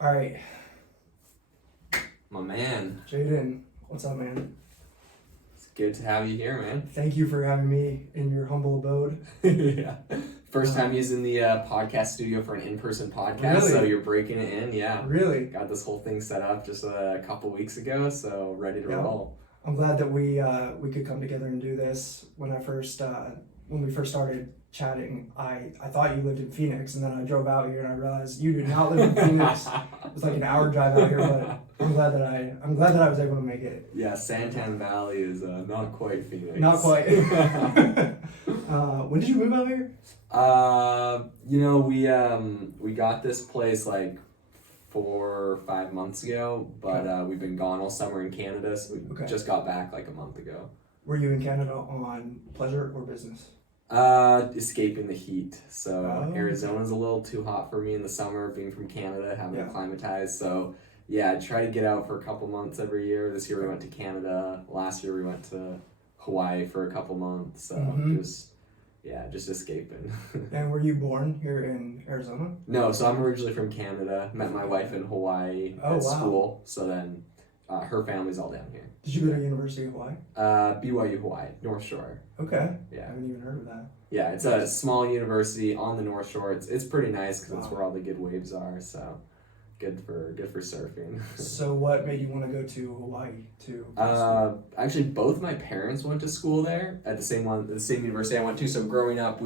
All right, My man. Jaeden, what's up, man? It's good to have you here, man. Thank you for having me in your humble abode. Yeah. First time using the podcast studio for an in-person podcast, Really? so you're breaking it in, yeah. Really? Got this whole thing set up just a couple weeks ago, so ready to Yeah. roll. I'm glad that we could come together and do this. When we first started chatting, I thought you lived in Phoenix, and then I drove out here and I realized you do not live in Phoenix. It was like an hour drive out here, but I'm glad that I was able to make it. Yeah, Santan Valley is not quite Phoenix. Not quite. When did you move out here? We got this place like 4 or 5 months ago, but we've been gone all summer in Canada, so we just got back like a month ago. Were you in Canada on pleasure or business? Escaping the heat. So Arizona's a little too hot for me in the summer, being from Canada, having acclimatized. So yeah, I try to get out for a couple months every year. This year we went to Canada. Last year we went to Hawaii for a couple months. So just escaping. And were you born here in Arizona? No, so I'm originally from Canada. Met my wife in Hawaii at school. So then her family's all down here. Did you go to University of Hawaii? BYU Hawaii, North Shore. Okay. Yeah. I haven't even heard of that. Yeah, it's a small university on the North Shore. It's pretty nice because it's where all the good waves are. So good for surfing. So what made you want to go to Hawaii to? Actually, both my parents went to school there at the same university I went to. So growing up,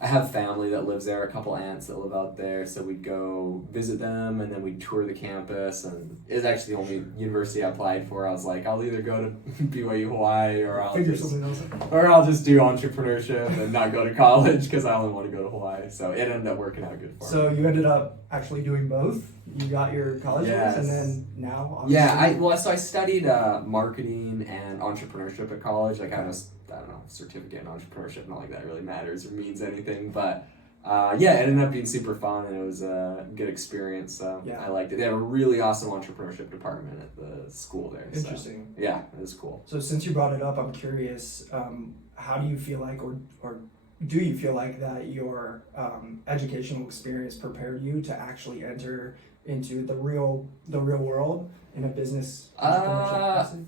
I have family that lives there, a couple aunts that live out there, so we'd go visit them, and then we'd tour the campus, and it was actually the only university I applied for. I was like, I'll either go to BYU Hawaii, or I'll just do entrepreneurship and not go to college, because I only want to go to Hawaii, so it ended up working out good for me. So you ended up actually doing both? You got your college Yes. and then now? Obviously. Yeah, I studied marketing and entrepreneurship at college. Like I don't know, certificate in entrepreneurship, not like that really matters or means anything, but it ended up being super fun, and it was a good experience, so I liked it. They have a really awesome entrepreneurship department at the school there. Interesting. So, yeah, it was cool. So since you brought it up, I'm curious, how do you feel like, or do you feel like that your educational experience prepared you to actually enter into the real world in a business entrepreneurship?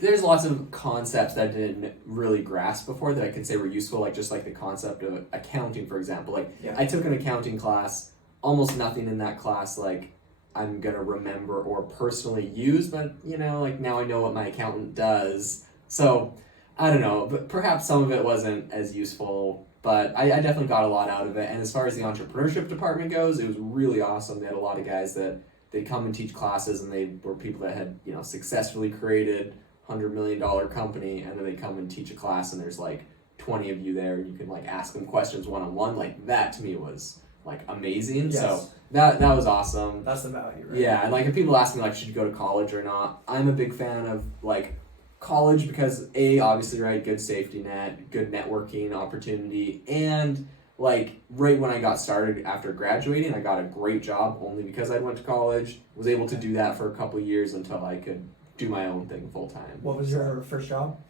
There's lots of concepts that I didn't really grasp before that I could say were useful, like just like the concept of accounting, for example. I took an accounting class, almost nothing in that class like I'm gonna remember or personally use, but now I know what my accountant does. So I don't know, but perhaps some of it wasn't as useful, but I definitely got a lot out of it. And as far as the entrepreneurship department goes, it was really awesome. They had a lot of guys that they'd come and teach classes, and they were people that had successfully created $100 million company, and then they come and teach a class, and there's like 20 of you there, and you can like ask them questions one-on-one. Like that to me was like amazing. Yes. So that was awesome. That's the value, right? Yeah, and like if people ask me like should you go to college or not, I'm a big fan of like college because obviously, right, good safety net, good networking opportunity, and like right when I got started after graduating, I got a great job only because I went to college. Was able to do that for a couple of years until I could do my own thing full time. What was your first job?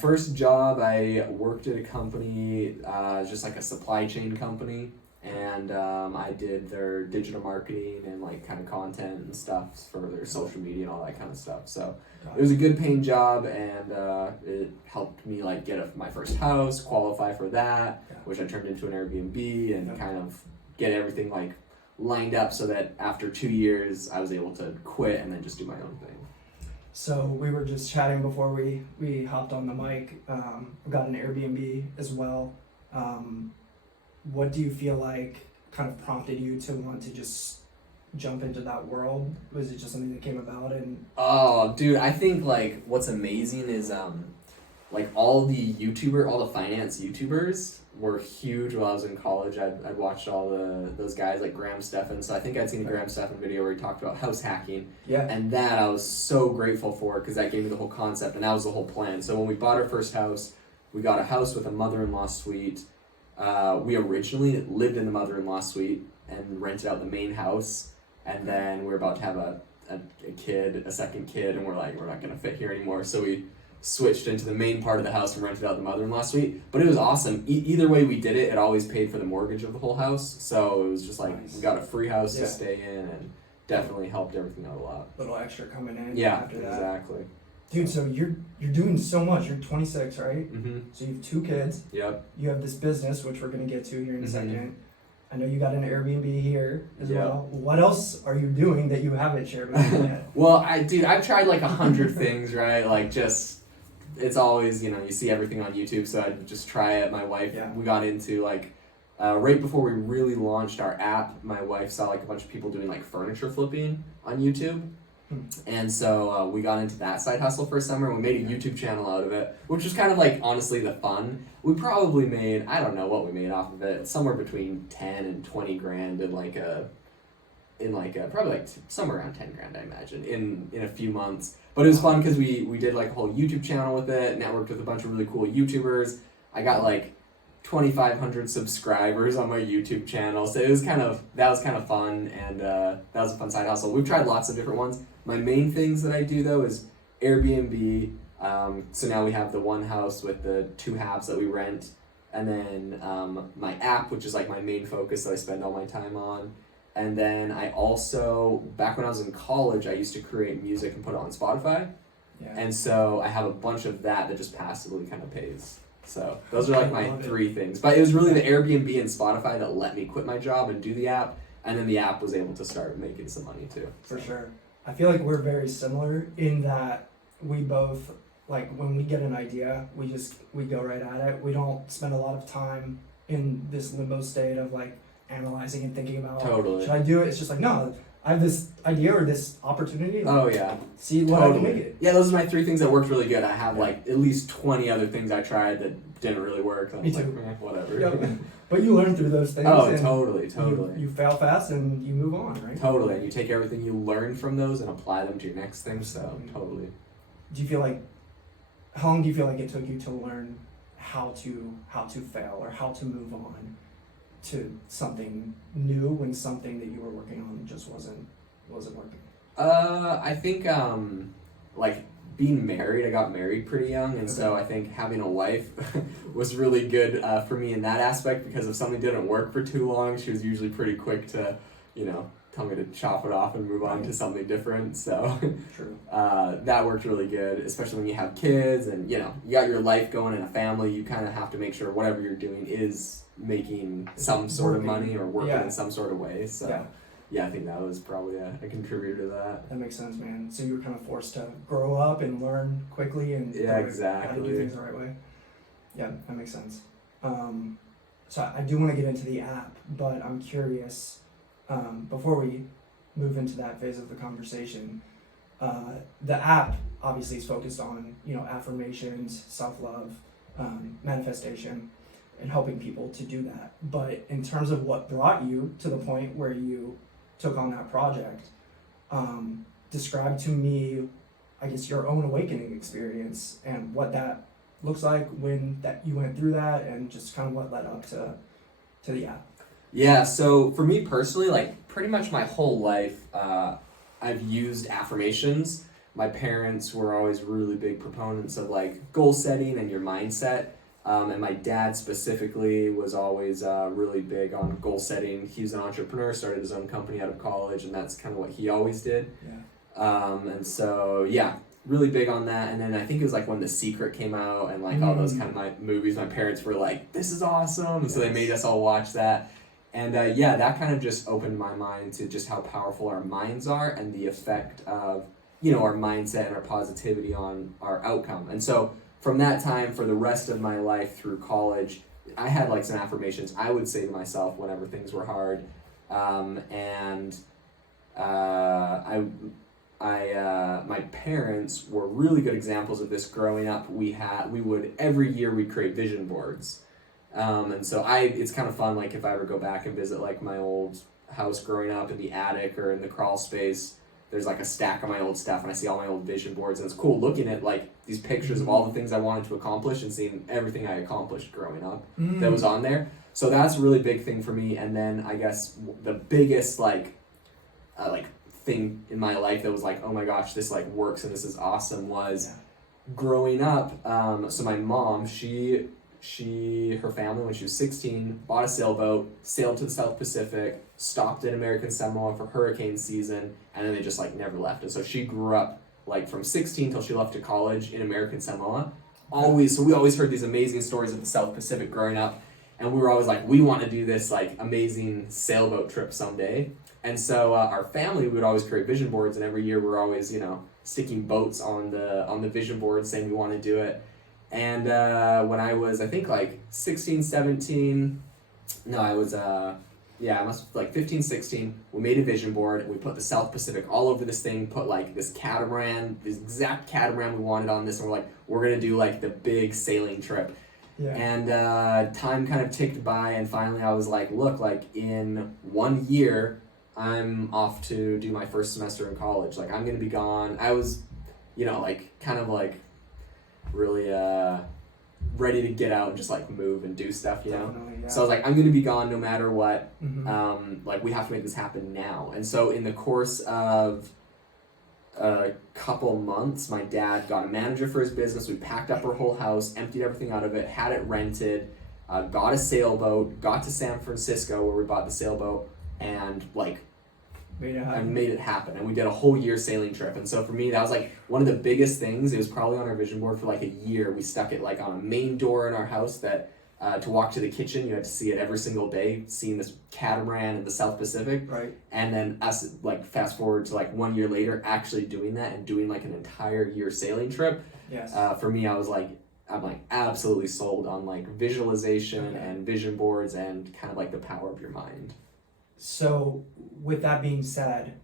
First job, I worked at a company, just like a supply chain company, and I did their digital marketing and like kind of content and stuff for their social media and all that kind of stuff. So it was a good paying job, and it helped me like get my first house, qualify for that, which I turned into an Airbnb, and kind of get everything like lined up so that after 2 years I was able to quit and then just do my own thing. So we were just chatting before we hopped on the mic. We got an Airbnb as well. What do you feel like kind of prompted you to want to just jump into that world? Was it just something that came about? Oh, dude, I think like what's amazing is like all the finance YouTubers were huge while I was in college. I'd watched all those guys like Graham Stephan. So I think I'd seen the Graham Stephan video where he talked about house hacking. Yeah. And that I was so grateful for because that gave me the whole concept, and that was the whole plan. So when we bought our first house, we got a house with a mother-in-law suite. We originally lived in the mother-in-law suite and rented out the main house, and then we were about to have a second kid, and we're like, we're not gonna fit here anymore. So we switched into the main part of the house and rented out the mother-in-law suite. But it was awesome. Either way we did it, it always paid for the mortgage of the whole house. So it was just like we got a free house to stay in, and definitely helped everything out a lot. Little extra coming in. Yeah, after that. exactly. Dude, so you're doing so much. You're 26, right? Mm-hmm. So you have 2 kids. Yep. You have this business, which we're gonna get to here in a Mhm. second. I know you got an Airbnb here as Yep. well. What else are you doing that you haven't shared with me yet? Well, I've tried like 100 things, right? Like just, it's always, you see everything on YouTube, so I'd just try it. My wife, we got into like, right before we really launched our app, my wife saw like a bunch of people doing like furniture flipping on YouTube. And so we got into that side hustle for a summer, and we made a YouTube channel out of it, which was kind of like honestly the fun. We probably made, I don't know what we made off of it, somewhere between 10 and 20 grand in probably like somewhere around 10 grand, I imagine, in a few months. But it was fun because we did like a whole YouTube channel with it, networked with a bunch of really cool YouTubers. I got like 2,500 subscribers on my YouTube channel, so that was kind of fun, and that was a fun side hustle. We've tried lots of different ones. My main things that I do though is Airbnb. So now we have the one house with the 2 halves that we rent, and then my app, which is like my main focus that I spend all my time on. And then I also, back when I was in college, I used to create music and put it on Spotify. Yeah. And so I have a bunch of that just passively kind of pays. So those are like my 3 things. But it was really the Airbnb and Spotify that let me quit my job and do the app. And then the app was able to start making some money too. For sure. I feel like we're very similar in that we both, like when we get an idea, we go right at it. We don't spend a lot of time in this limbo state of like analyzing and thinking about, should I do it? It's just like, no, I have this idea or this opportunity. Like, see what I can make it. Yeah, those are my 3 things that worked really good. I have like at least 20 other things I tried that didn't really work. Me too. Like, whatever. Yep. But you learn through those things. Oh, totally. You fail fast and you move on, right? Totally. And you take everything you learn from those and apply them to your next thing. So totally. Do you feel like, how long do you feel like it took you to learn how to fail or how to move on to something new when something that you were working on just wasn't working? I think like being married, I got married pretty young, and so I think having a wife was really good for me in that aspect, because if something didn't work for too long, she was usually pretty quick to, tell me to chop it off and move on to something different. So True. That worked really good, especially when you have kids and, you got your life going in a family. You kind of have to make sure whatever you're doing is making some sort of money or working in some sort of way. So yeah, I think that was probably a contributor to that. That makes sense, man. So you were kind of forced to grow up and learn quickly and exactly. do things the right way. Yeah, that makes sense. So I do want to get into the app, but I'm curious, before we move into that phase of the conversation, the app obviously is focused on, affirmations, self-love, manifestation, and helping people to do that. But in terms of what brought you to the point where you took on that project, describe to me, I guess, your own awakening experience and what that looks like when that you went through that, and just kind of what led up to the app. Yeah, so for me personally, like pretty much my whole life, I've used affirmations. My parents were always really big proponents of like goal setting and your mindset. And my dad specifically was always really big on goal setting. He was an entrepreneur, started his own company out of college, and that's kind of what he always did. Yeah. And so, yeah, really big on that. And then I think it was like when The Secret came out and like all those kind of movies, my parents were like, this is awesome. And so they made us all watch that. And that kind of just opened my mind to just how powerful our minds are and the effect of, our mindset and our positivity on our outcome. And so from that time, for the rest of my life through college, I had like some affirmations I would say to myself whenever things were hard. My parents were really good examples of this growing up. Every year we'd create vision boards. And so it's kind of fun, like if I ever go back and visit like my old house growing up in the attic or in the crawl space, there's like a stack of my old stuff and I see all my old vision boards, and it's cool looking at like these pictures of all the things I wanted to accomplish and seeing everything I accomplished growing up that was on there. So that's a really big thing for me. And then I guess the biggest like thing in my life that was like, oh my gosh, this like works and this is awesome was growing up, so my mom, her family, when she was 16, bought a sailboat, sailed to the South Pacific, stopped in American Samoa for hurricane season, and then they just like never left. And so she grew up like from 16 till she left to college in American Samoa. So we always heard these amazing stories of the South Pacific growing up, and we were always like, we want to do this like amazing sailboat trip someday. And so our family would always create vision boards, and every year we're always, sticking boats on the vision board saying we want to do it. And when I was, I think like 16, 17, no, I was, I must like 15, 16, we made a vision board. We put the South Pacific all over this thing, put like this catamaran, this exact catamaran we wanted on this, and we're like, we're going to do like the big sailing trip. Yeah. And time kind of ticked by, and finally I was like, look, like in 1 year, I'm off to do my first semester in college. Like, I'm going to be gone. I was, like, kind of like really ready to get out and just like move and do stuff, know? Yeah. So I was like, I'm going to be gone no matter what. Mm-hmm. Like, we have to make this happen now. And so in the course of a couple months, my dad got a manager for his business. We packed up our whole house, emptied everything out of it, had it rented, got a sailboat, got to San Francisco where we bought the sailboat, and like made it happen. And we did a whole year sailing trip. And so for me, that was like one of the biggest things. It was probably on our vision board for like a year. We stuck it like on a main door in our house that to walk to the kitchen, you had to see it every single day, seeing this catamaran in the South Pacific. Right. And then us like fast forward to like 1 year later, actually doing that and doing like an entire year sailing trip. Yes. For me, I'm like absolutely sold on like visualization and vision boards and kind of like the power of your mind. So with that being said,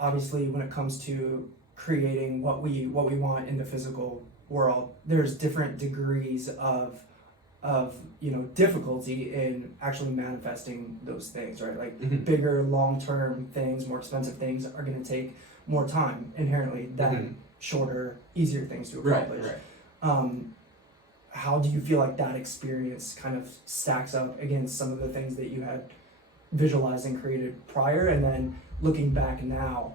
obviously when it comes to creating what we want in the physical world, there's different degrees of difficulty in actually manifesting those things, right? Like mm-hmm. bigger, long-term things, more expensive things are going to take more time inherently than mm-hmm. shorter, easier things to accomplish. Right. How do you feel like that experience kind of stacks up against some of the things that you had visualized and created prior, and then looking back now,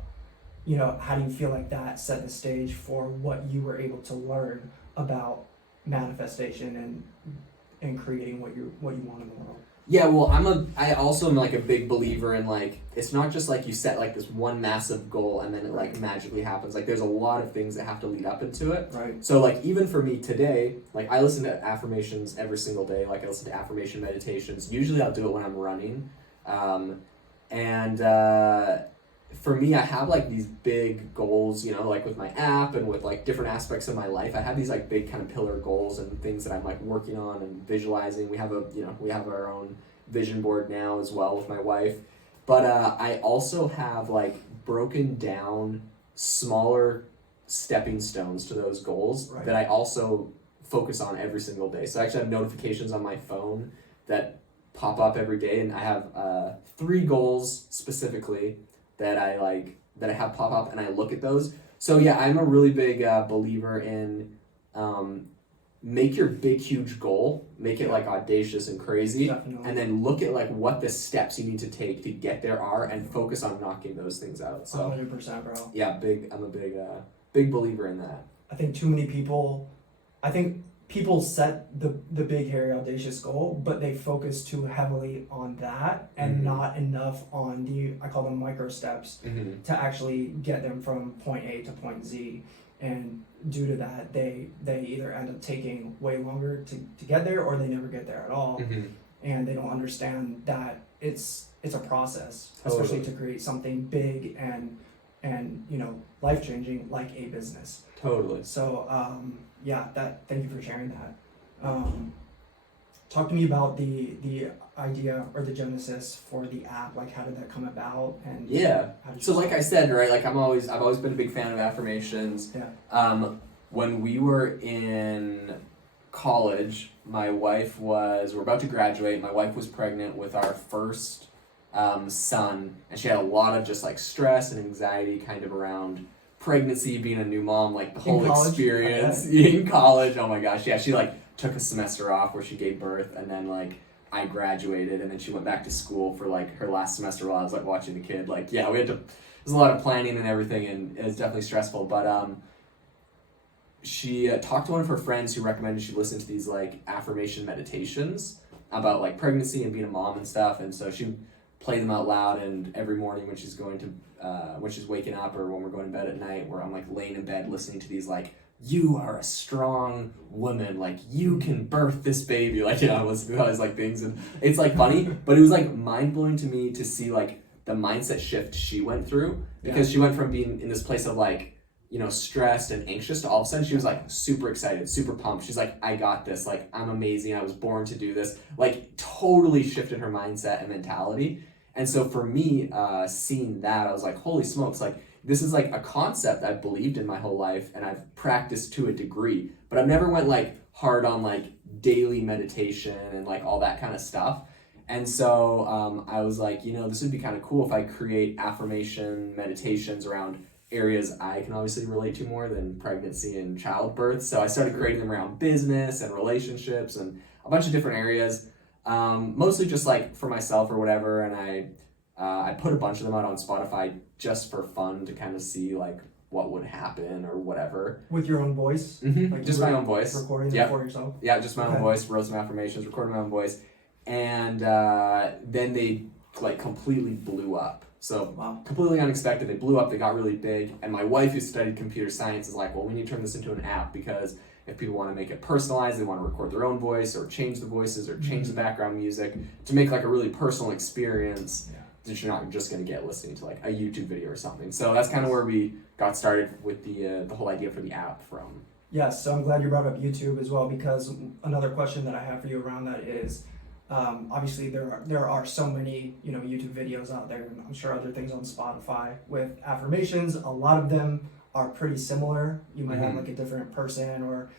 how do you feel like that set the stage for what you were able to learn about manifestation and creating what you want in the world? Yeah, well, I also am like a big believer in like, it's not just like you set like this one massive goal and then it like magically happens. Like there's a lot of things that have to lead up into it. Right. So like even for me today, like I listen to affirmations every single day. Like I listen to affirmation meditations. Usually I'll do it when I'm running. For me, I have like these big goals, like with my app and with like different aspects of my life. I have these like big kind of pillar goals and things that I'm like working on and visualizing. We have our own vision board now as well with my wife. But I also have like broken down smaller stepping stones to those goals that I also focus on every single day. So I actually have notifications on my phone that pop up every day, and I have 3 goals specifically that I have pop up, and I look at those. So yeah, I'm a really big believer in make your big huge goal, make it like audacious and crazy. Definitely. And then look at like what the steps you need to take to get there are, and focus on knocking those things out. So 100%, bro. Yeah, I'm a big believer in that. I think too many people set the big, hairy, audacious goal, but they focus too heavily on that and mm-hmm. not enough on I call them micro steps mm-hmm. to actually get them from point A to point Z. And due to that, they either end up taking way longer to get there, or they never get there at all. Mm-hmm. And they don't understand that it's a process, totally. Especially to create something big and life-changing like a business. Totally. So, thank you for sharing that. Talk to me about the idea or the genesis for the app. Like, how did that come about? And so like I said, right, like I've always been a big fan of affirmations. Yeah. When we were in college, we're about to graduate. My wife was pregnant with our first son, and she had a lot of just like stress and anxiety kind of around pregnancy, being a new mom, like the whole experience in college. Oh my gosh, yeah, she like took a semester off where she gave birth, and then like I graduated, and then she went back to school for like her last semester while I was like watching the kid. Like there's a lot of planning and everything, and it's definitely stressful. But she talked to one of her friends who recommended she listen to these like affirmation meditations about like pregnancy and being a mom and stuff. And so she play them out loud, and every morning when she's going to when she's waking up or when we're going to bed at night, where I'm like laying in bed listening to these like, you are a strong woman, like you can birth this baby, like, you know, I listen to all these like things, and it's like funny, but it was like mind-blowing to me to see like the mindset shift she went through, because she went from being in this place of like, you know, stressed and anxious to all of a sudden she was like super excited, super pumped. She's like, I got this, like I'm amazing, I was born to do this, like totally shifted her mindset and mentality. And so for me, seeing that, I was like, holy smokes, like this is like a concept I've believed in my whole life and I've practiced to a degree, but I've never went like hard on like daily meditation and like all that kind of stuff. And so I was like, you know, this would be kind of cool if I create affirmation meditations around areas I can obviously relate to more than pregnancy and childbirth. So I started creating them around business and relationships and a bunch of different areas. Mostly just like for myself or whatever, and I put a bunch of them out on Spotify just for fun to kind of see like what would happen or whatever. With your own voice? Mm-hmm. Like just my own voice. Recording them for yourself? Yeah, just my own voice, wrote some affirmations, recorded my own voice, and then they like completely blew up. So completely unexpected, they blew up, they got really big, and my wife who studied computer science is like, well, we need to turn this into an app, because if people want to make it personalized, they want to record their own voice or change the voices or change the background music to make like a really personal experience that you're not just going to get listening to like a YouTube video or something. So that's kind of where we got started with the whole idea for the app from. Yes, so I'm glad you brought up YouTube as well, because another question that I have for you around that is, obviously there are so many, you know, YouTube videos out there, and I'm sure other things on Spotify with affirmations. A lot of them are pretty similar. You might have like a different person, or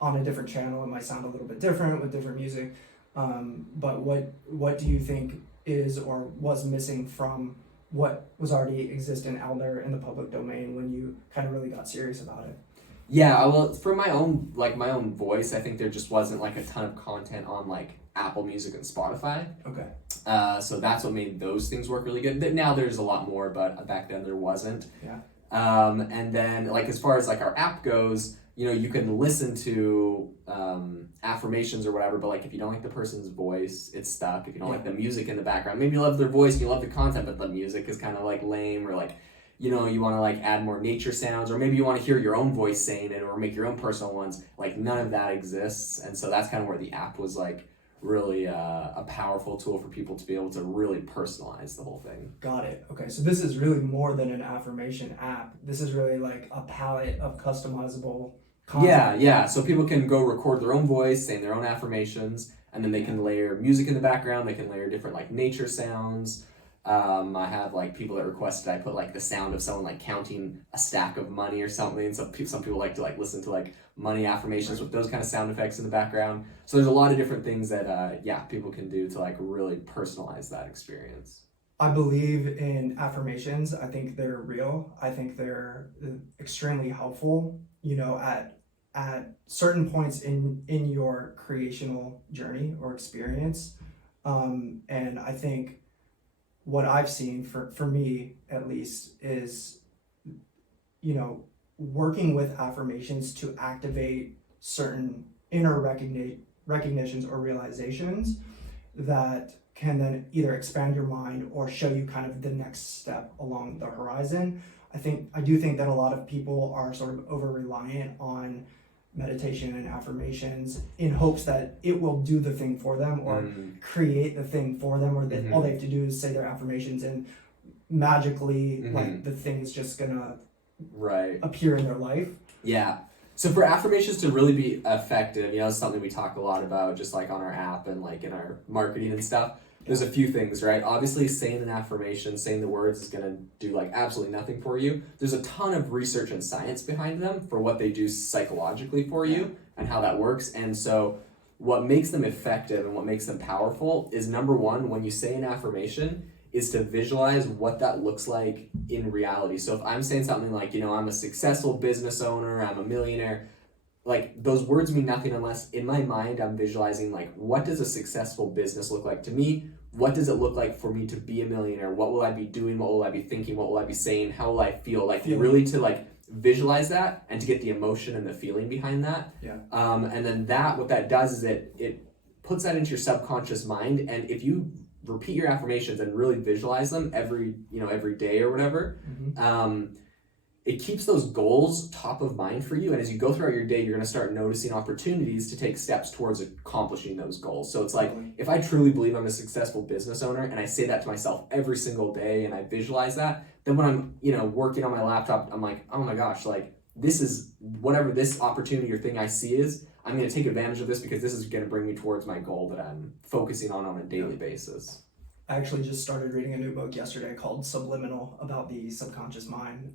on a different channel it might sound a little bit different with different music. But what do you think is or was missing from what was already existent out there in the public domain when you kind of really got serious about it? Yeah, well, for my own voice, I think there just wasn't like a ton of content on like Apple Music and Spotify. Okay. So that's what made those things work really good. Now there's a lot more, but back then there wasn't. Yeah. And then like as far as like our app goes, you know, you can listen to affirmations or whatever, but like if you don't like the person's voice, it's stuck. If you don't like the music in the background, maybe you love their voice and you love the content, but the music is kind of like lame, or like, you know, you want to like add more nature sounds, or maybe you want to hear your own voice saying it or make your own personal ones. Like none of that exists. And so that's kind of where the app was like really a powerful tool for people to be able to really personalize the whole thing. Got it. Okay, so this is really more than an affirmation app. This is really like a palette of customizable content. Yeah. So people can go record their own voice, saying their own affirmations, and then they can layer music in the background. They can layer different like nature sounds. I have like people that requested I put like the sound of someone like counting a stack of money or something. So some people like to like listen to like money affirmations with those kind of sound effects in the background. So there's a lot of different things that people can do to like really personalize that experience. I believe in affirmations. I think they're real. I think they're extremely helpful, you know, at certain points in your creational journey or experience. And I think what I've seen for me at least is, you know, working with affirmations to activate certain inner recognitions or realizations that can then either expand your mind or show you kind of the next step along the horizon. I do think that a lot of people are sort of over reliant on meditation and affirmations in hopes that it will do the thing for them or create the thing for them, or that all they have to do is say their affirmations and magically like the thing is just gonna appear in their life. Yeah. So for affirmations to really be effective, you know, it's something we talk a lot about just like on our app and like in our marketing and stuff. There's a few things, right? Obviously, saying an affirmation, saying the words is going to do like absolutely nothing for you. There's a ton of research and science behind them for what they do psychologically for you and how that works. And so what makes them effective and what makes them powerful is, number one, when you say an affirmation, is to visualize what that looks like in reality. So if I'm saying something like, you know, I'm a successful business owner, I'm a millionaire, like those words mean nothing unless in my mind I'm visualizing like, what does a successful business look like to me? what does it look like for me to be a millionaire? What will I be doing? What will I be thinking? What will I be saying? How will I feel? Like really to like visualize that and to get the emotion and the feeling behind that. Yeah. And then what that does is it puts that into your subconscious mind. And if you repeat your affirmations and really visualize them every day or whatever, it keeps those goals top of mind for you. And as you go throughout your day, you're going to start noticing opportunities to take steps towards accomplishing those goals. So it's like, if I truly believe I'm a successful business owner and I say that to myself every single day and I visualize that, then when I'm, working on my laptop, I'm like, oh my gosh, like this is whatever this opportunity or thing I see is, I'm going to take advantage of this because this is going to bring me towards my goal that I'm focusing on a daily basis. I actually just started reading a new book yesterday called Subliminal about the subconscious mind,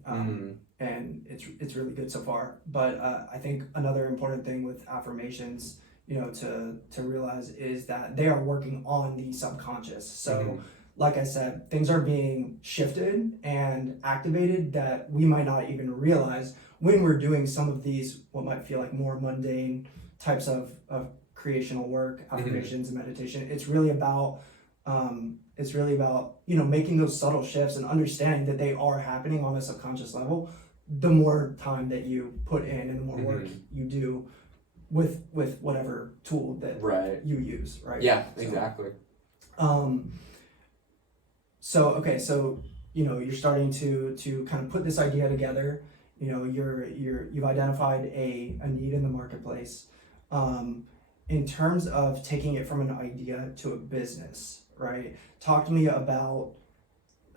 and it's really good so far. But I think another important thing with affirmations, to realize is that they are working on the subconscious. So, like I said, things are being shifted and activated that we might not even realize when we're doing some of these what might feel like more mundane types of creational work, affirmations and meditation. It's really about making those subtle shifts and understanding that they are happening on a subconscious level. The more time that you put in and the more work you do with whatever tool that you use, right? Yeah, exactly. So you're starting to kind of put this idea together. You've identified a need in the marketplace. In terms of taking it from an idea to a business, right? Talk to me about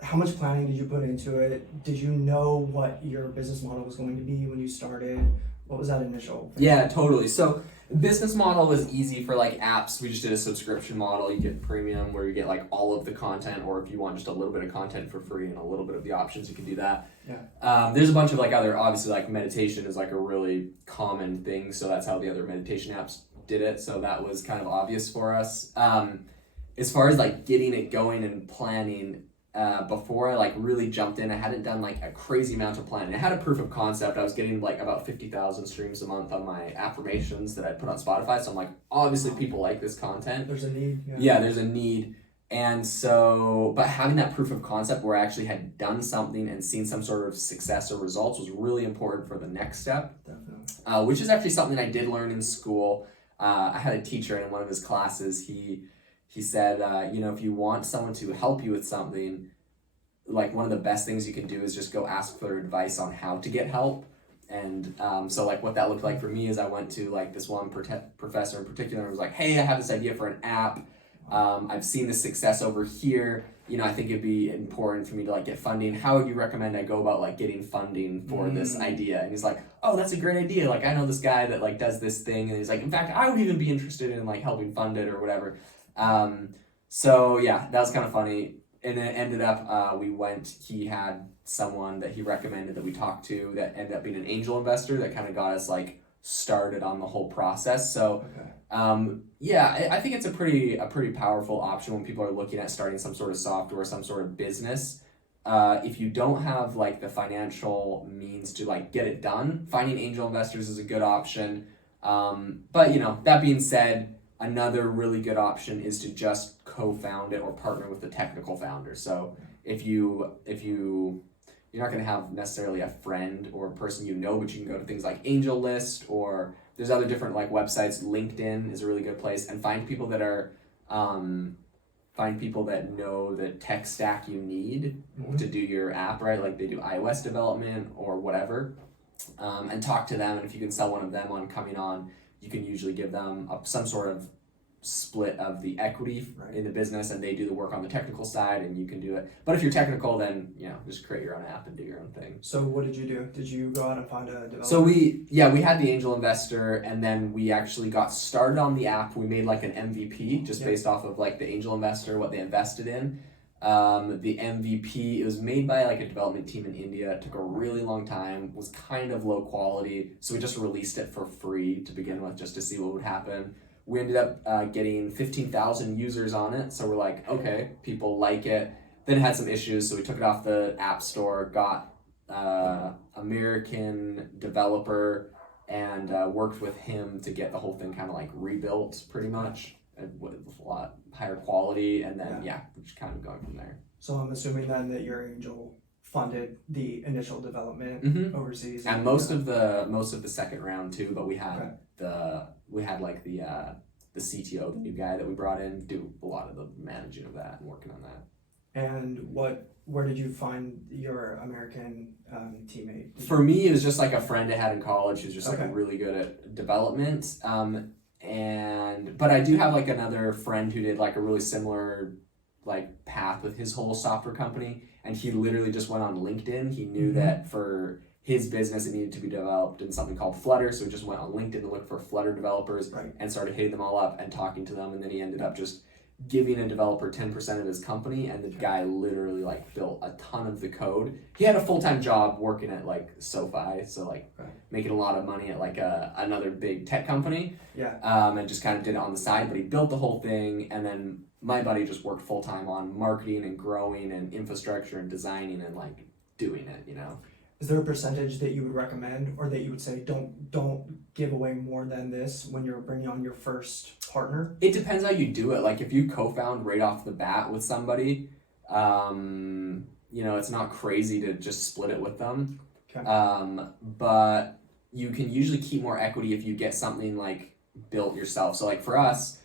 how much planning did you put into it? Did you know what your business model was going to be when you started? What was that initial thing? Yeah, totally. So the business model was easy for like apps. We just did a subscription model. You get premium where you get like all of the content, or if you want just a little bit of content for free and a little bit of the options, you can do that. Yeah. There's a bunch of like other, obviously like meditation is like a really common thing. So that's how the other meditation apps did it. So that was kind of obvious for us. As far as like getting it going and planning, before I like really jumped in, I hadn't done like a crazy amount of planning. I had a proof of concept. I was getting like about 50,000 streams a month on my affirmations that I put on Spotify. So I'm like, obviously people like this content. There's a need. Yeah, there's a need. And so, but having that proof of concept where I actually had done something and seen some sort of success or results was really important for the next step. Definitely. Which is actually something I did learn in school. I had a teacher in one of his classes. He said, if you want someone to help you with something, like one of the best things you can do is just go ask for advice on how to get help. And so like what that looked like for me is I went to like this one professor in particular and was like, hey, I have this idea for an app. I've seen the success over here. I think it'd be important for me to like get funding. How would you recommend I go about like getting funding for this idea? And he's like, oh, that's a great idea. Like I know this guy that like does this thing. And he's like, in fact, I would even be interested in like helping fund it or whatever. So yeah, that was kind of funny. And then it ended up, he had someone that he recommended that we talked to that ended up being an angel investor that kind of got us like started on the whole process. So, I think it's a pretty powerful option when people are looking at starting some sort of software, some sort of business. If you don't have like the financial means to like get it done, finding angel investors is a good option. But that being said, another really good option is to just co-found it or partner with the technical founder. So if you're not going to have necessarily a friend or a person but you can go to things like Angel List, or there's other different like websites. LinkedIn is a really good place, and find people that know the tech stack you need to do your app, right? Like they do iOS development or whatever, and talk to them. And if you can sell one of them on coming on, you can usually give them some sort of split of the equity in the business, and they do the work on the technical side and you can do it. But if you're technical, then just create your own app and do your own thing. So what did you do? Did you go out and find a developer? So we had the angel investor, and then we actually got started on the app. We made like an MVP just based off of like the angel investor, what they invested in. The MVP, it was made by like a development team in India. It took a really long time, was kind of low quality. So we just released it for free to begin with, just to see what would happen. We ended up getting 15,000 users on it. So we're like, okay, people like it. Then it had some issues. So we took it off the app store, got American developer, and worked with him to get the whole thing kind of like rebuilt pretty much. with a lot higher quality, and then we're just kind of going from there. So I'm assuming then that your angel funded the initial development overseas, and most of the second round too. But we had the CTO, the new guy that we brought in, do a lot of the managing of that and working on that. And where did you find your American teammate? For me, it was just like a friend I had in college who's just like really good at development. But I do have like another friend who did like a really similar like path with his whole software company, and he literally just went on LinkedIn. He knew that for his business it needed to be developed in something called Flutter, so he just went on LinkedIn to look for Flutter developers and started hitting them all up and talking to them, and then he ended up just giving a developer 10% of his company, and the guy literally like built a ton of the code. He had a full-time job working at like SoFi, so like making a lot of money at like another big tech company, and just kind of did it on the side, but he built the whole thing. And then my buddy just worked full-time on marketing and growing and infrastructure and designing and like doing it, you know. Is there a percentage that you would recommend, or that you would say don't give away more than this when you're bringing on your first partner? It depends how you do it. Like if you co-found right off the bat with somebody, you know, it's not crazy to just split it with them. But you can usually keep more equity if you get something like built yourself. So like for us,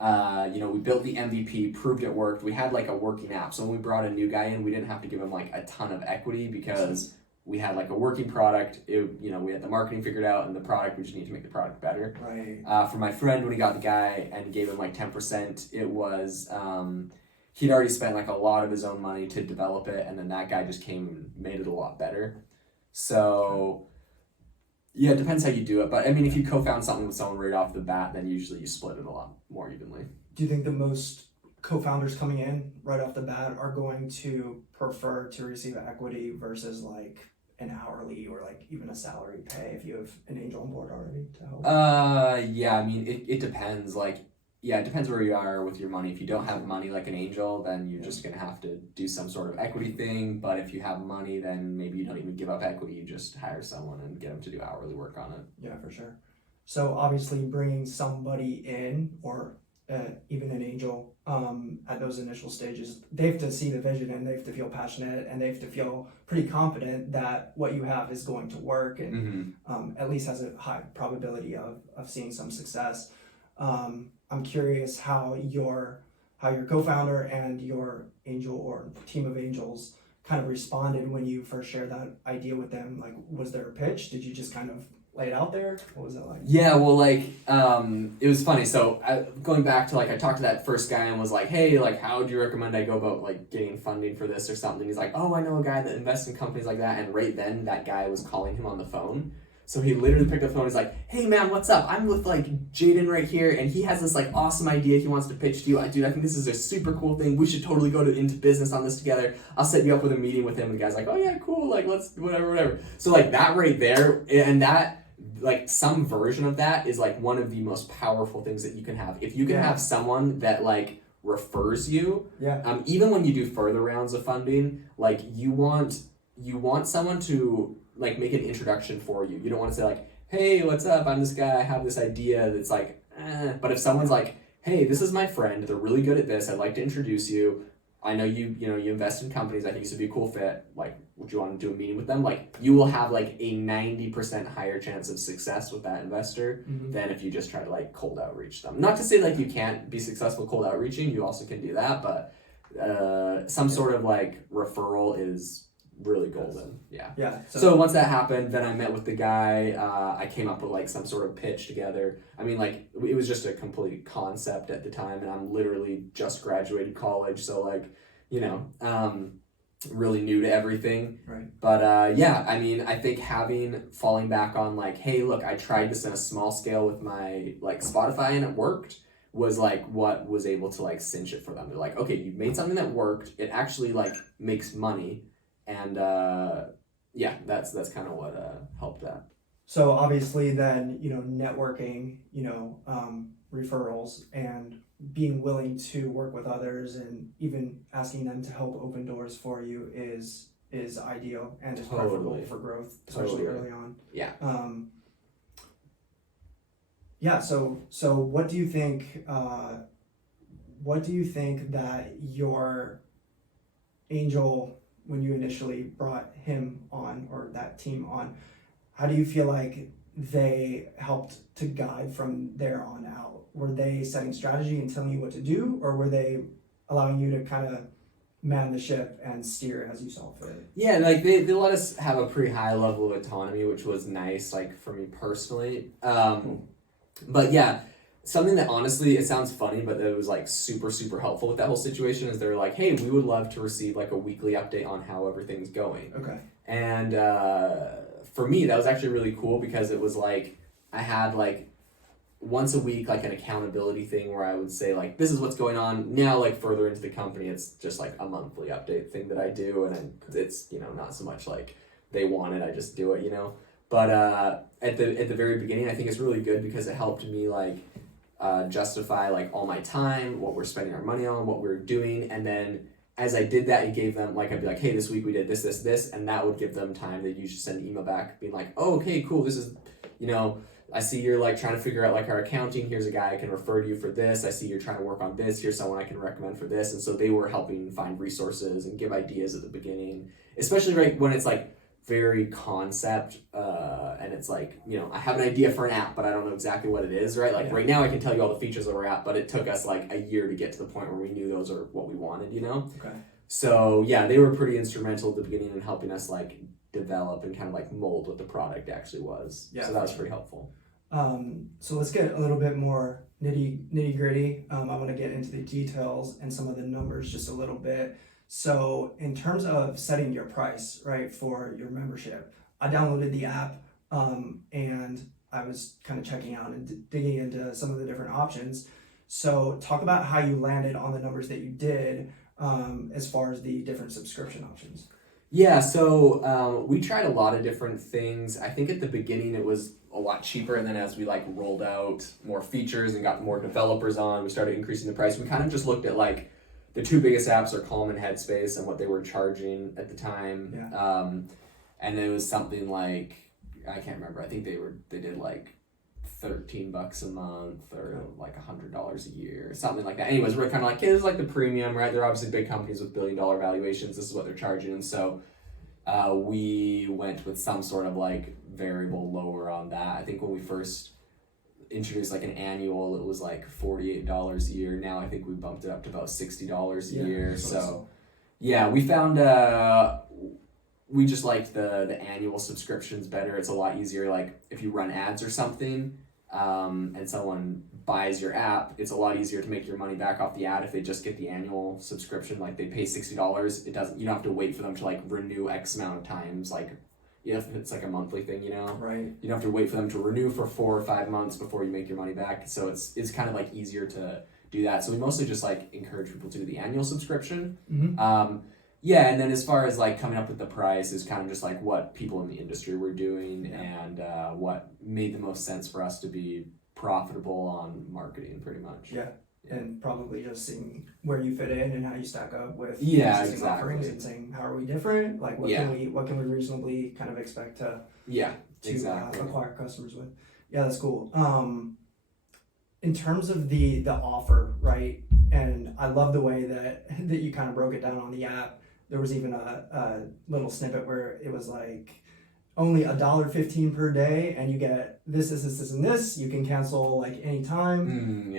you know, we built the MVP, proved it worked. We had like a working app. So when we brought a new guy in, we didn't have to give him like a ton of equity because we had like a working product. You know, we had the marketing figured out, and the product, we just need to make the product better. For my friend, when he got the guy and gave him like 10%, it was he'd already spent like a lot of his own money to develop it, and then that guy just came and made it a lot better. So yeah, it depends how you do it. But I mean, if you co-found something with someone right off the bat, then usually you split it a lot more evenly. Do you think the most co-founders coming in right off the bat are going to prefer to receive equity versus like an hourly or like even a salary pay if you have an angel on board already to help? Yeah, I mean, it depends. Like, yeah, it depends where you are with your money. If you don't have money like an angel, then you're just gonna have to do some sort of equity thing. But if you have money, then maybe you don't even give up equity. You just hire someone and get them to do hourly work on it. Yeah, for sure. So obviously bringing somebody in, or even an angel, at those initial stages, they have to see the vision, and they have to feel passionate, and they have to feel pretty confident that what you have is going to work, and at least has a high probability of seeing some success. I'm curious how your co-founder and your angel or team of angels kind of responded when you first shared that idea with them. Like, was there a pitch? Did you just kind of lay it out there? What was it like? Yeah, well, like, it was funny. So going back to like, I talked to that first guy and was like, hey, like, how would you recommend I go about like getting funding for this or something? He's like, oh, I know a guy that invests in companies like that. And right then that guy was calling him on the phone. So he literally picked up the phone. He's like, hey man, what's up? I'm with like Jaeden right here, and he has this like awesome idea he wants to pitch to you. Dude, I think this is a super cool thing. We should totally go into business on this together. I'll set you up with a meeting with him. And the guy's like, oh yeah, cool. Like, let's whatever. So like that right there, and that, like, some version of that is like one of the most powerful things that you can have. If you can have someone that like refers you, even when you do further rounds of funding, like you want someone to like make an introduction for you. You don't want to say like, hey, what's up? I'm this guy. I have this idea that's like, But if someone's like, hey, this is my friend. They're really good at this. I'd like to introduce you. I know you invest in companies. I think this would be a cool fit. Like, would you want to do a meeting with them? Like, you will have like a 90% higher chance of success with that investor than if you just try to like cold outreach them. Not to say like you can't be successful cold outreaching. You also can do that, but some sort of like referral is really golden. Yeah. So once that happened, then I met with the guy. I came up with like some sort of pitch together. I mean, like, it was just a complete concept at the time, and I'm literally just graduated college, so like, really new to everything. Right. But yeah, I mean, I think falling back on like, hey, look, I tried this on a small scale with my like Spotify and it worked, was like what was able to like cinch it for them. They're like, okay, you made something that worked. It actually like makes money. And yeah, that's kind of what helped that. So obviously then, networking, referrals, and being willing to work with others, and even asking them to help open doors for you is ideal, and is preferable for growth, especially early on. Yeah. Yeah. So what do you think what do you think that your angel, when you initially brought him on or that team on, how do you feel like they helped to guide from there on out? Were they setting strategy and telling you what to do, or were they allowing you to kind of man the ship and steer as you saw fit? Yeah, like they let us have a pretty high level of autonomy, which was nice, like for me personally. But yeah, something that honestly, it sounds funny, but that was like super, super helpful with that whole situation is they're like, hey, we would love to receive like a weekly update on how everything's going. Okay. And for me, that was actually really cool because it was like, I had like once a week, like an accountability thing where I would say like, this is what's going on now, like further into the company, it's just like a monthly update thing that I do. And it's, you know, not so much like they want it, I just do it, you know? But at the very beginning, I think it's really good because it helped me like justify like all my time, what we're spending our money on, what we're doing. And then as I did that, it gave them like, I'd be like, hey, this week we did this, and that would give them time. They'd usually send an email back being like, oh, okay, cool. This is, you know, I see you're like trying to figure out like our accounting. Here's a guy I can refer to you for this. I see you're trying to work on this. Here's someone I can recommend for this. And so they were helping find resources and give ideas at the beginning, especially right when it's like very concept and it's like, you know, I have an idea for an app, but I don't know exactly what it is, right? Like right now I can tell you all the features of our app, but it took us like a year to get to the point where we knew those are what we wanted, you know? Okay. So yeah, they were pretty instrumental at the beginning in helping us like develop and kind of like mold what the product actually was. Yeah, so that was pretty helpful. So let's get a little bit more nitty gritty. I want to get into the details and some of the numbers just a little bit. So in terms of setting your price, right, for your membership, I downloaded the app and I was kind of checking out and digging into some of the different options. So talk about how you landed on the numbers that you did as far as the different subscription options. Yeah, so we tried a lot of different things. I think at the beginning it was a lot cheaper, and then as we like rolled out more features and got more developers on, we started increasing the price. We kind of just looked at like the two biggest apps are Calm and Headspace and what they were charging at the time. Yeah. And it was something like, I can't remember. I think they did like $13 a month or like $100 a year, something like that. Anyways, we're kind of like, hey, this is like the premium, right? They're obviously big companies with billion-dollar valuations. This is what they're charging. And so we went with some sort of like variable lower on that. I think when we first introduced like an annual, it was like $48 a year. Now I think we bumped it up to about $60 a year. So yeah, we found we just liked the annual subscriptions better. It's a lot easier. Like if you run ads or something and someone buys your app, it's a lot easier to make your money back off the ad if they just get the annual subscription. Like they pay $60. You don't have to wait for them to like renew X amount of times. Like, you know, if it's like a monthly thing, you know, right? You don't have to wait for them to renew for 4 or 5 months before you make your money back. So it's kind of like easier to do that. So we mostly just like encourage people to do the annual subscription. Mm-hmm. Yeah, and then as far as like coming up with the price is kind of just like what people in the industry were doing and what made the most sense for us to be profitable on marketing, pretty much. Yeah. And probably just seeing where you fit in and how you stack up with existing offerings and saying how are we different, like what can we reasonably kind of expect to acquire customers with. Yeah, that's cool. In terms of the offer, right? And I love the way that you kind of broke it down on the app. There was even a little snippet where it was like only $1.15 per day, and you get this, and this. You can cancel like anytime.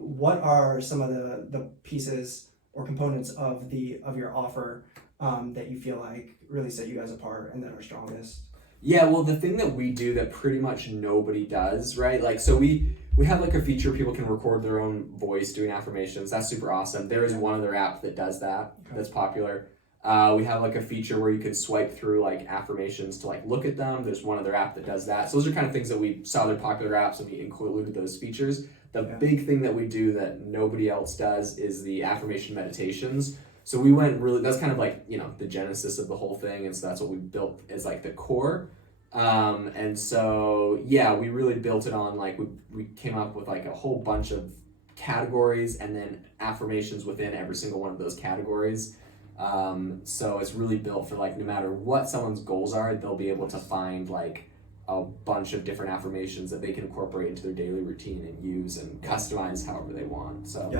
What are some of the pieces or components of your offer that you feel like really set you guys apart and that are strongest? Yeah, well, the thing that we do that pretty much nobody does, right? Like, so we have like a feature people can record their own voice doing affirmations. That's super awesome. There is one other app that does that. That's popular. We have like a feature where you can swipe through like affirmations to like look at them. There's one other app that does that. So those are kind of things that we saw they're popular apps and we included those features. The big thing that we do that nobody else does is the affirmation meditations. So we went that's kind of like, you know, the genesis of the whole thing. And so that's what we built as like the core. And so, yeah, we really built it on like, we came up with like a whole bunch of categories and then affirmations within every single one of those categories. So it's really built for like, no matter what someone's goals are, they'll be able to find like a bunch of different affirmations that they can incorporate into their daily routine and use and customize however they want. So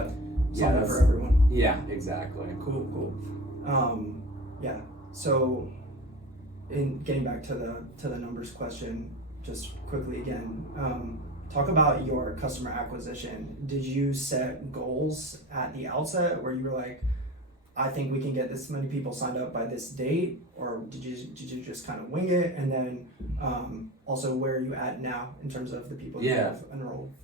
something for everyone. Yeah, exactly. Cool. Yeah. So, in getting back to the numbers question, just quickly again, talk about your customer acquisition. Did you set goals at the outset where you were like, I think we can get this many people signed up by this date, or did you just kind of wing it? And then also, where are you at now in terms of the people you have enrolled?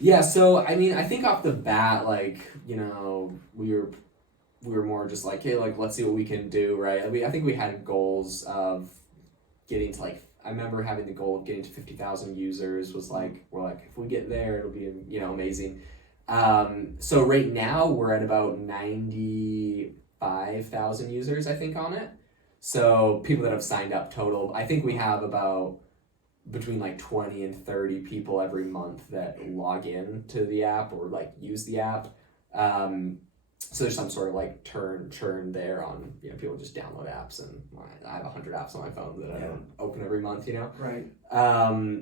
Yeah, so I mean, I think off the bat, like, you know, we were more just like, hey, like, let's see what we can do, right? I think we had goals of getting to, like, I remember having the goal of getting to 50,000 users. Was like, we're like, if we get there, it'll be, you know, amazing. So right now we're at about 95,000 users, I think, on it. So people that have signed up total, I think we have about between like 20 and 30 people every month that log in to the app or like use the app. So there's some sort of like churn there on, you know, people just download apps, and I have 100 apps on my phone that I don't open every month, you know? Right.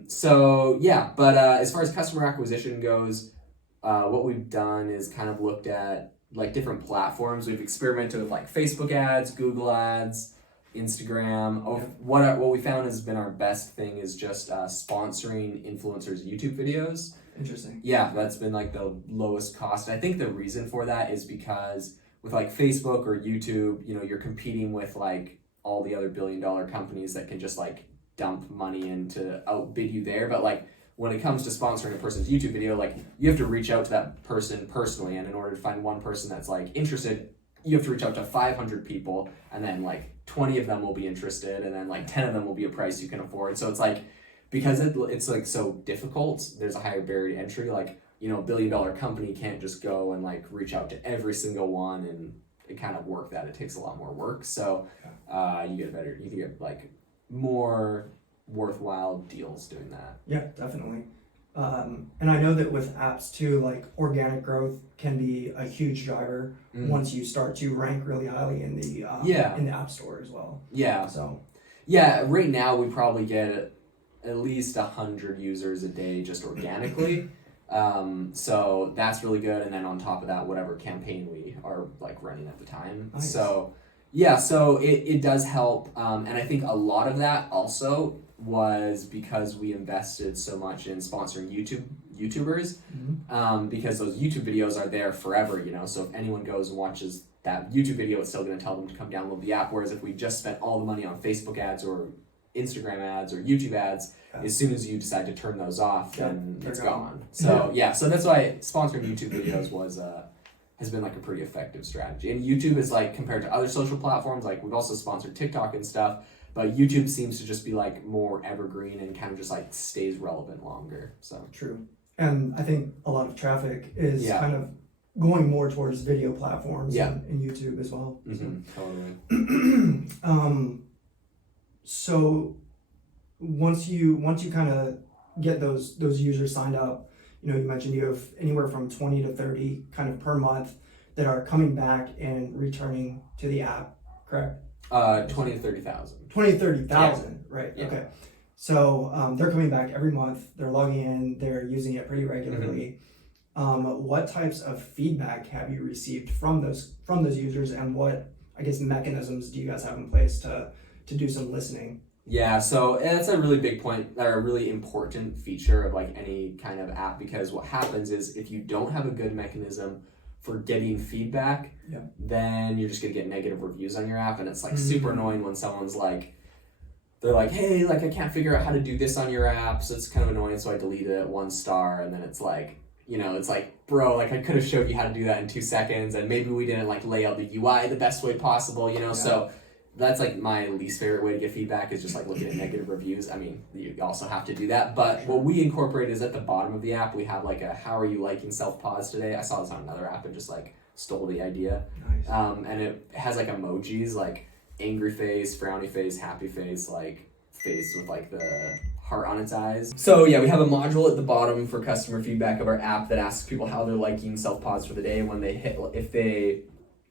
So yeah, but as far as customer acquisition goes, what we've done is kind of looked at like different platforms. We've experimented with like Facebook ads, Google ads, Instagram. What we found has been our best thing is just sponsoring influencers' YouTube videos. Interesting. Yeah, that's been like the lowest cost. I think the reason for that is because with like Facebook or YouTube, you know, you're competing with like all the other billion-dollar companies that can just like dump money in to outbid you there. But like when it comes to sponsoring a person's YouTube video, like you have to reach out to that person personally, and in order to find one person that's like interested, you have to reach out to 500 people, and then like 20 of them will be interested, and then like 10 of them will be a price you can afford. So it's like, because it's like so difficult, there's a higher barrier to entry. Like, you know, a $1 billion company can't just go and like reach out to every single one and it kind of work that. It takes a lot more work. So you can get like more worthwhile deals doing that. Yeah, definitely. And I know that with apps too, like organic growth can be a huge driver once you start to rank really highly in the App Store as well. Yeah. So yeah, right now we probably get at least 100 users a day just organically. So that's really good. And then on top of that, whatever campaign we are like running at the time. Nice. So yeah, so it does help. And I think a lot of that also was because we invested so much in sponsoring YouTubers, because those YouTube videos are there forever, you know. So if anyone goes and watches that YouTube video, it's still going to tell them to come download the app. Whereas if we just spent all the money on Facebook ads or Instagram ads or YouTube ads, as soon as you decide to turn those off, then it's gone. So yeah, so that's why sponsoring YouTube videos has been like a pretty effective strategy. And YouTube is like, compared to other social platforms, like we've also sponsored TikTok and stuff, but YouTube seems to just be like more evergreen and kind of just like stays relevant longer. So true. And I think a lot of traffic is kind of going more towards video platforms and YouTube as well. Totally. So once you kind of get those users signed up, you know, you mentioned you have anywhere from 20 to 30 kind of per month that are coming back and returning to the app, correct? 20 to 30,000. 20 to 30,000, right? Yeah. Okay. So they're coming back every month. They're logging in. They're using it pretty regularly. What types of feedback have you received from those users, and what, I guess, mechanisms do you guys have in place to do some listening? Yeah, so that's a really big point, or a really important feature of like any kind of app, because what happens is if you don't have a good mechanism for getting feedback, then you're just gonna get negative reviews on your app, and it's like super annoying when someone's like, they're like, hey, like I can't figure out how to do this on your app, so it's kind of annoying, so I deleted it 1 star, and then it's like, you know, it's like, bro, like I could have showed you how to do that in 2 seconds, and maybe we didn't like lay out the UI the best way possible, you know, so that's like my least favorite way to get feedback, is just like looking at negative reviews. I mean, you also have to do that, but what we incorporate is at the bottom of the app, we have like a, how are you liking Selfpause today? I saw this on another app and just like stole the idea. Nice. And it has like emojis, like angry face, frowny face, happy face, like face with like the heart on its eyes. So yeah, we have a module at the bottom for customer feedback of our app that asks people how they're liking Selfpause for the day. When they hit,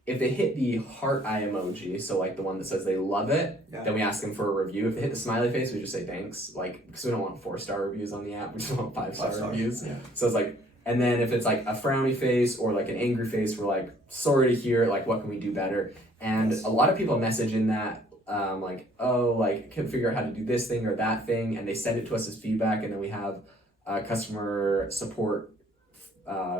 if they hit the heart eye emoji, so like the one that says they love it, then we ask them for a review. If they hit the smiley face, we just say thanks, like, because we don't want 4-star reviews on the app, we just want 5-star reviews. Yeah. So it's like, And then if it's like a frowny face or like an angry face, we're like, sorry to hear it, like what can we do better? And a lot of people message in that like, oh, like can't figure out how to do this thing or that thing, and they send it to us as feedback, and then we have a customer support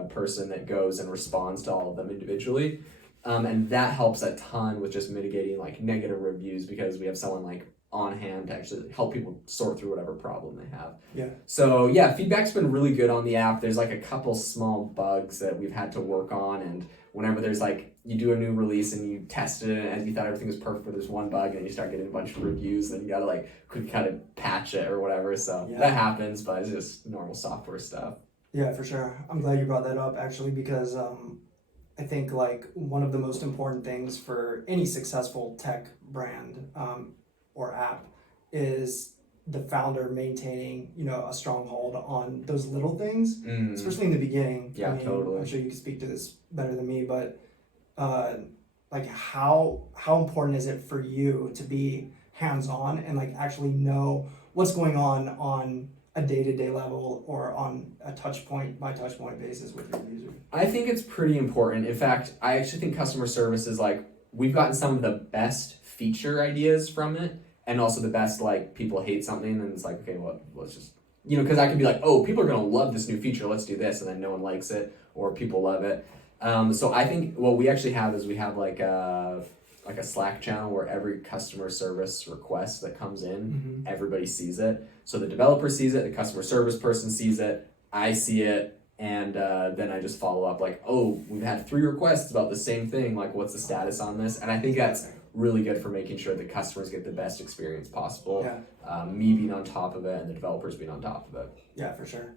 person that goes and responds to all of them individually. And that helps a ton with just mitigating like negative reviews, because we have someone like on hand to actually help people sort through whatever problem they have. Yeah. So yeah, feedback's been really good on the app. There's like a couple small bugs that we've had to work on, and whenever there's like, you do a new release and you tested it and you thought everything was perfect, but there's one bug and you start getting a bunch of reviews, and you gotta like quick kind of patch it or whatever. So that happens, but it's just normal software stuff. Yeah, for sure. I'm glad you brought that up actually, because I think like one of the most important things for any successful tech brand or app is the founder maintaining, a stronghold on those little things, especially in the beginning. Yeah, totally. I'm sure you can speak to this better than me, but like how important is it for you to be hands-on and like actually know what's going on a day-to-day level or on a touch point by touch point basis with your user? I think it's pretty important. In fact, I actually think customer service is like, we've gotten some of the best feature ideas from it, and also the best, like, people hate something and it's like, okay, well, let's just, because I could be like, oh, people are gonna love this new feature, let's do this, and then no one likes it, or people love it. So I think what we actually have is we have like a Slack channel where every customer service request that comes in, everybody sees it. So the developer sees it, the customer service person sees it, I see it, and then I just follow up like, oh, we've had 3 requests about the same thing, like what's the status on this? And I think that's really good for making sure that customers get the best experience possible. Me being on top of it and the developers being on top of it. Yeah, for sure.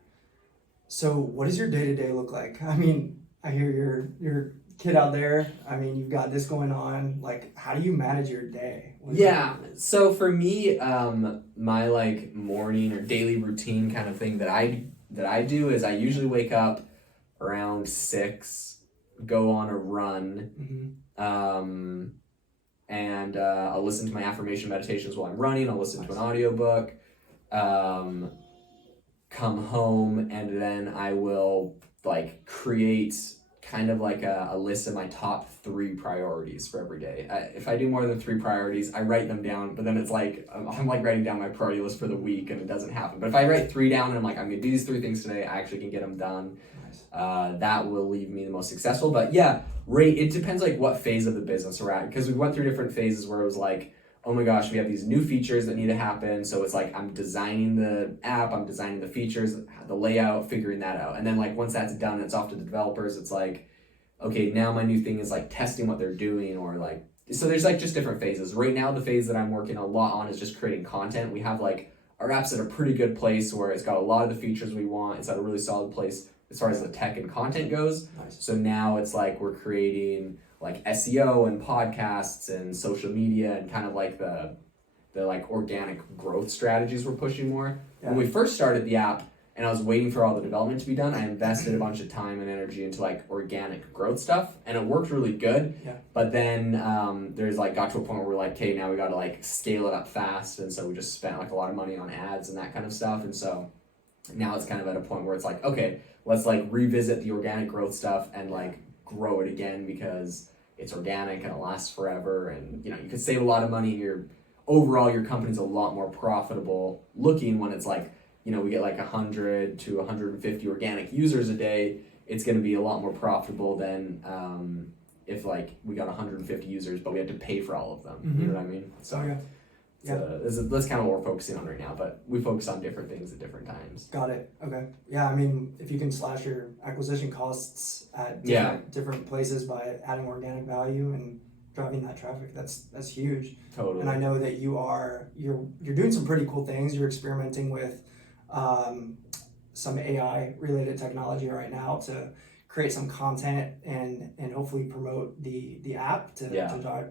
So what does your day-to-day look like? I mean, I hear your kid out there, I mean, you've got this going on, like how do you manage your day? So for me, my like morning or daily routine kind of thing that I do is I usually wake up around 6, go on a run, and I'll listen to my affirmation meditations while I'm running. I'll listen to an audiobook, come home, and then I will like create kind of like a list of my top 3 priorities for every day. If I do more than 3 priorities, I write them down, but then it's like, I'm like writing down my priority list for the week and it doesn't happen. But if I write 3 down and I'm like, I'm gonna do these 3 things today, I actually can get them done. That will leave me the most successful. But yeah, it depends like what phase of the business we're at, because we went through different phases where it was like, oh my gosh, we have these new features that need to happen. So it's like, I'm designing the app, I'm designing the features, the layout, figuring that out. And then like, once that's done, it's off to the developers. It's like, okay, now my new thing is like testing what they're doing, or like, so there's like just different phases. Right now, the phase that I'm working a lot on is just creating content. We have like, our app's at a pretty good place where it's got a lot of the features we want. It's at a really solid place as far as the tech and content goes. So now it's like we're creating like SEO and podcasts and social media and kind of like the like organic growth strategies we're pushing more. When we first started the app and I was waiting for all the development to be done, I invested a bunch of time and energy into like organic growth stuff, and it worked really good. But then there's like got to a point where we're like, okay, now we got to like scale it up fast, and so we just spent like a lot of money on ads and that kind of stuff. And so now it's kind of at a point where it's like, okay, let's like revisit the organic growth stuff and like grow it again, because it's organic and it lasts forever, and you can save a lot of money, and your company's a lot more profitable looking when it's like, we get like 100 to 150 organic users a day. It's going to be a lot more profitable than if like we got 150 users but we had to pay for all of them. You know what I mean? So that's kind of what we're focusing on right now, but we focus on different things at different times. Got it. Okay. Yeah, I mean, if you can slash your acquisition costs at different places by adding organic value and driving that traffic, that's huge. Totally. And I know that you're doing some pretty cool things. You're experimenting with some AI related technology right now to create some content and hopefully promote the app to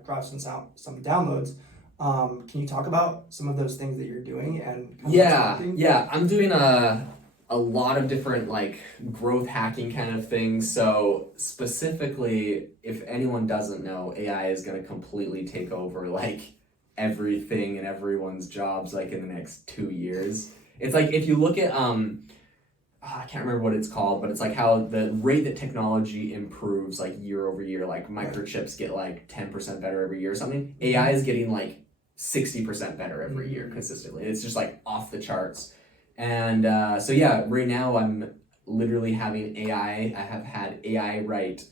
drive some downloads. Can you talk about some of those things that you're doing? And I'm doing a lot of different like growth hacking kind of things. So specifically, if anyone doesn't know, AI is going to completely take over like everything and everyone's jobs like in the next 2 years. It's like, if you look at I can't remember what it's called, but it's like how the rate that technology improves like year over year, like microchips get like 10% better every year or something. AI is getting like 60% better every year consistently. It's just like off the charts. And so yeah, right now I'm literally having AI. I have had AI write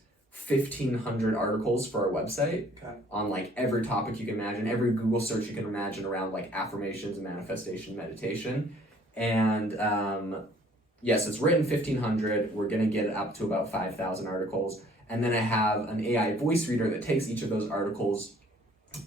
1,500 articles for our website on like every topic you can imagine, every Google search you can imagine around like affirmations and manifestation meditation. And yes, it's written 1,500. We're gonna get it up to about 5,000 articles. And then I have an AI voice reader that takes each of those articles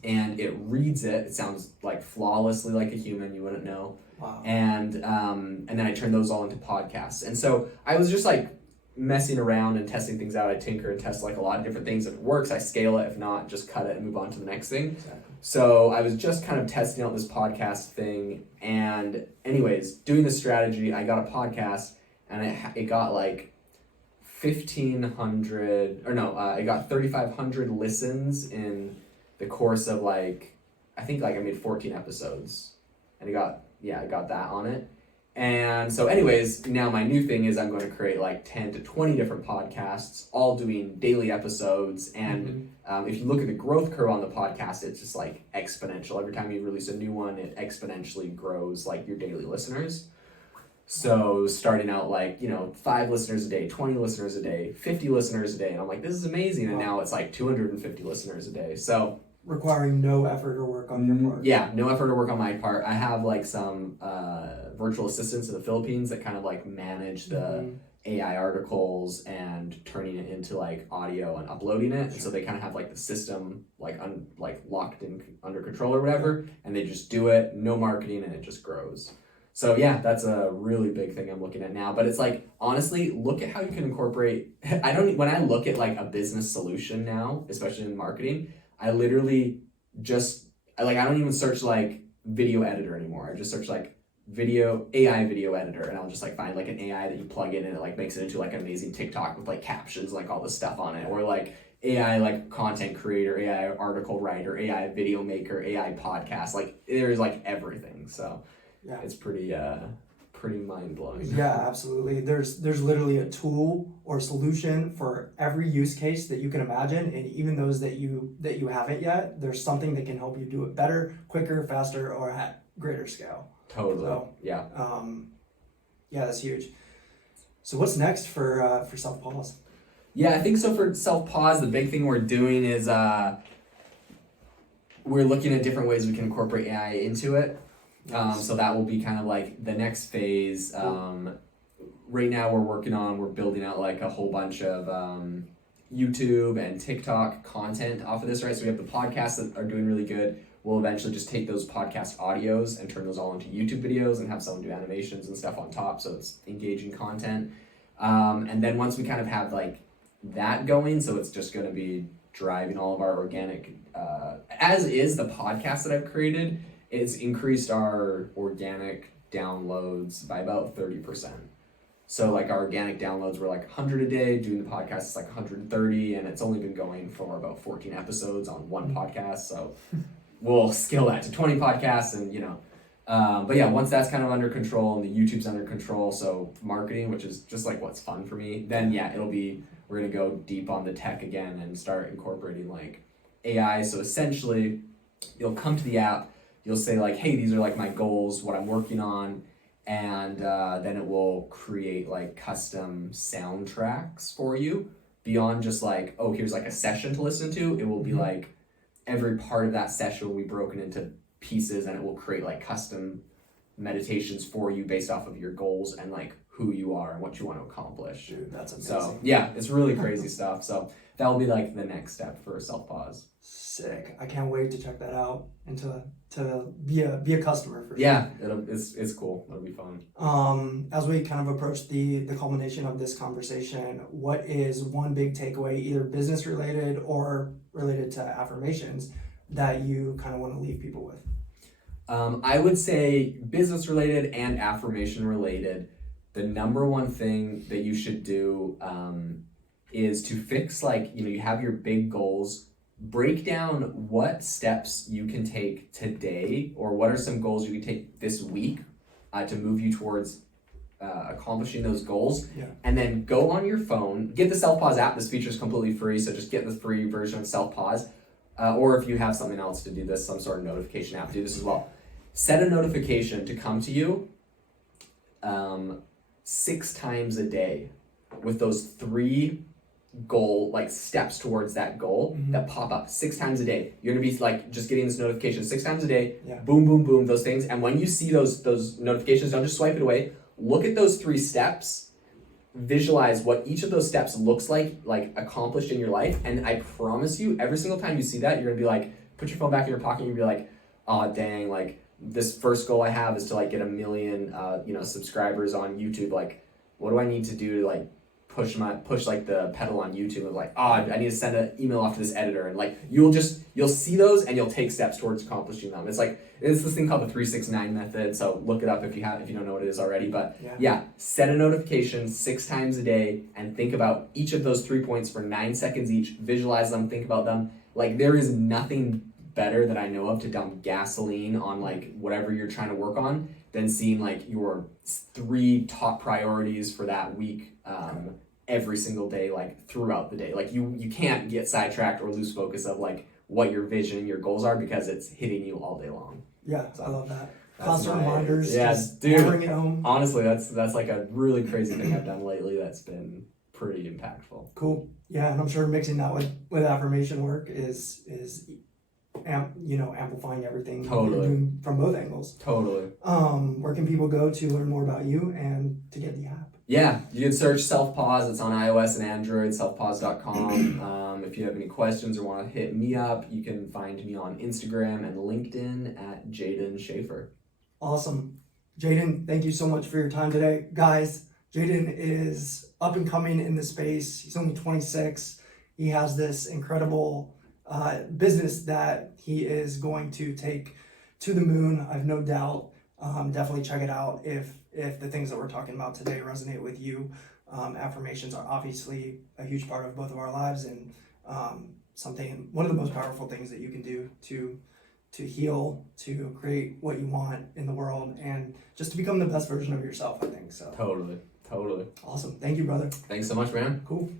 and it reads it. It sounds like flawlessly like a human, you wouldn't know. Wow. And then I turn those all into podcasts. And so I was just like messing around and testing things out. I tinker and test like a lot of different things. If it works, I scale it. If not, just cut it and move on to the next thing. Exactly. So I was just kind of testing out this podcast thing. And anyways, doing the strategy, I got a podcast and it got like 1,500, or no, it got 3,500 listens in the course of like, I think like I made 14 episodes. And I got that on it. And so anyways, now my new thing is I'm going to create like 10 to 20 different podcasts, all doing daily episodes. And if you look at the growth curve on the podcast, it's just like exponential. Every time you release a new one, it exponentially grows like your daily listeners. So starting out like, 5 listeners a day, 20 listeners a day, 50 listeners a day. And I'm like, this is amazing. And now it's like 250 listeners a day. So requiring no effort or work on your part. Yeah, no effort or work on my part. I have like some virtual assistants in the Philippines that kind of like manage the AI articles and turning it into like audio and uploading it. And so they kind of have like the system like locked in under control or whatever, and they just do it, no marketing, and it just grows. So yeah, that's a really big thing I'm looking at now. But it's like, honestly, look at how you can incorporate. When I look at like a business solution now, especially in marketing, I literally I don't even search like video editor anymore. I just search like AI video editor, and I'll just like find like an AI that you plug in and it like makes it into like an amazing TikTok with like captions, like all this stuff on it, or like AI like content creator, AI article writer, AI video maker, AI podcast. Like there's like everything. So yeah, it's pretty mind blowing. Yeah, absolutely. There's literally a tool or solution for every use case that you can imagine, and even those that you haven't yet, there's something that can help you do it better, quicker, faster, or at greater scale. Totally. So, yeah. Yeah, that's huge. So what's next for Selfpause? Yeah, I think so. For Selfpause, the big thing we're doing is we're looking at different ways we can incorporate AI into it. So that will be kind of like the next phase. Right now we're building out like a whole bunch of YouTube and TikTok content off of this, right? So we have the podcasts that are doing really good. We'll eventually just take those podcast audios and turn those all into YouTube videos and have someone do animations and stuff on top, so it's engaging content. And then once we kind of have like that going, so it's just going to be driving all of our organic, as is the podcast that I've created, it's increased our organic downloads by about 30%. So like our organic downloads were like 100 a day, doing the podcast is like 130, and it's only been going for about 14 episodes on one podcast. So we'll scale that to 20 podcasts and, but yeah, once that's kind of under control and the YouTube's under control, so marketing, which is just like what's fun for me, then yeah, we're going to go deep on the tech again and start incorporating like AI. So essentially you'll come to the app, you'll say like, hey, these are like my goals, what I'm working on. And then it will create like custom soundtracks for you beyond just like, oh, here's like a session to listen to. It will be like every part of that session will be broken into pieces, and it will create like custom meditations for you based off of your goals and like who you are and what you want to accomplish. Dude, that's amazing. So yeah, it's really crazy stuff. So that will be like the next step for Selfpause. Sick. I can't wait to check that out and to be a customer for sure. Yeah, it's cool. It'll be fun. As we kind of approach the culmination of this conversation, what is one big takeaway, either business related or related to affirmations, that you kind of want to leave people with? I would say business related and affirmation related. The number one thing that you should do is to fix, like, you have your big goals. Break down what steps you can take today, or what are some goals you can take this week to move you towards accomplishing those goals. Yeah. And then go on your phone, get the Selfpause app. This feature is completely free, so just get the free version of Selfpause. Or if you have something else to do this, some sort of notification app, do this as well. Set a notification to come to you 6 times a day with those 3 goal, like steps towards that goal that pop up 6 times a day. You're gonna be like just getting this notification 6 times a day. Yeah. Boom, boom, boom, those things. And when you see those notifications, don't just swipe it away. Look at those 3 steps. Visualize what each of those steps looks like accomplished in your life. And I promise you, every single time you see that, you're gonna be like, put your phone back in your pocket and you'll be like, oh dang, like this first goal I have is to like get 1 million subscribers on YouTube. Like, what do I need to do to like push like the pedal on YouTube of like, I need to send an email off to this editor, and like you'll see those and you'll take steps towards accomplishing them. It's this thing called the 3-6-9 method. So look it up if you don't know what it is already. But yeah, set a notification 6 times a day and think about each of those 3 points for 9 seconds each. Visualize them, think about them. Like there is nothing better that I know of to dump gasoline on like whatever you're trying to work on than seeing like your 3 top priorities for that week every single day, like throughout the day. Like you can't get sidetracked or lose focus of like what your vision, your goals are, because it's hitting you all day long. Yeah, so I love that. Constant reminders. Yeah, dude. Bring it home. Honestly, that's like a really crazy thing I've done lately that's been pretty impactful. Cool. Yeah, and I'm sure mixing that with affirmation work is amplifying everything. Totally. From both angles. Totally. Where can people go to learn more about you and to get the app? Yeah, you can search Selfpause. It's on iOS and Android, selfpause.com. If you have any questions or want to hit me up, you can find me on Instagram and LinkedIn at Jaeden Schafer. Awesome. Jaeden, thank you so much for your time today. Guys, Jaeden is up and coming in the space. He's only 26. He has this incredible business that he is going to take to the moon. I've no doubt. Definitely check it out if the things that we're talking about today resonate with you. Affirmations are obviously a huge part of both of our lives, and one of the most powerful things that you can do to heal, to create what you want in the world, and just to become the best version of yourself, I think. So Totally. awesome. Thank you, brother. Thanks so much, man. Cool.